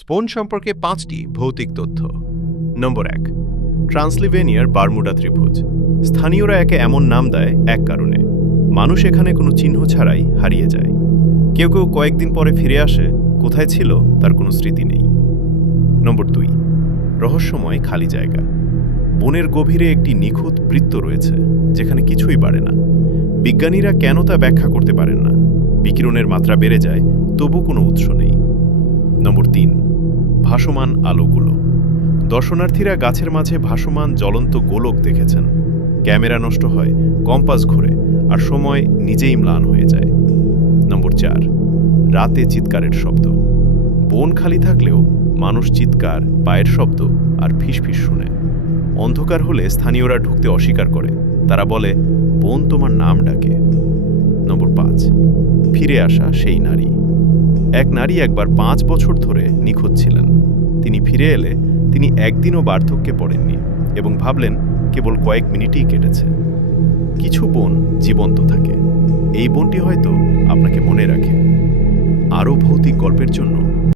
Spoon সম্পর্কে 5টি ভৌতিক তথ্য। নম্বর 1, ট্রান্সলিভেনিয়ার বারমুডা ত্রিভুজ। স্থানীয়রা একে এমন নাম দেয় এক কারণে, মানুষ এখানে কোনো চিহ্ন ছাড়াই হারিয়ে যায়। কেউ কেউ কয়েকদিন পরে ফিরে আসে, কোথায় ছিল তার কোনো স্মৃতি নেই। নম্বর 2, রহস্যময় খালি জায়গা। বনের গভীরে একটি নিখুঁত বৃত্ত রয়েছে যেখানে কিছুই বাড়ে না। বিজ্ঞানীরা কেন তা ব্যাখ্যা করতে পারেন না। বিকিরণের মাত্রা বেড়ে যায়, তবু কোনো উৎস নেই। নম্বর 3, ভাসমান আলোগুলো। দর্শনার্থীরা গাছের মাঝে ভাসমান জ্বলন্ত গোলক দেখেছেন। ক্যামেরা নষ্ট হয়, কম্পাস ঘোরে, আর সময় নিজেই ম্লান হয়ে যায়। নম্বর 4, রাতে চিৎকারের শব্দ। বন খালি থাকলেও মানুষ চিৎকার, পায়ের শব্দ আর ফিসফিস শুনে। অন্ধকার হলে স্থানীয়রা ঢুকতে অস্বীকার করে, তারা বলে বন তোমার নাম ডাকে। নম্বর 5, ফিরে আসা সেই নারী। এক নারী একবার 5 বছর ধরে নিখোঁজ ছিলেন। তিনি ফিরে এলে তিনি একদিনও বার্ধক্যে পড়েননি এবং ভাবলেন কেবল কয়েক মিনিটই কেটেছে। কিছু বন জীবন্ত থাকে, এই বনটি হয়তো আপনাকে মনে রাখে। আরও ভৌতিক গল্পের জন্য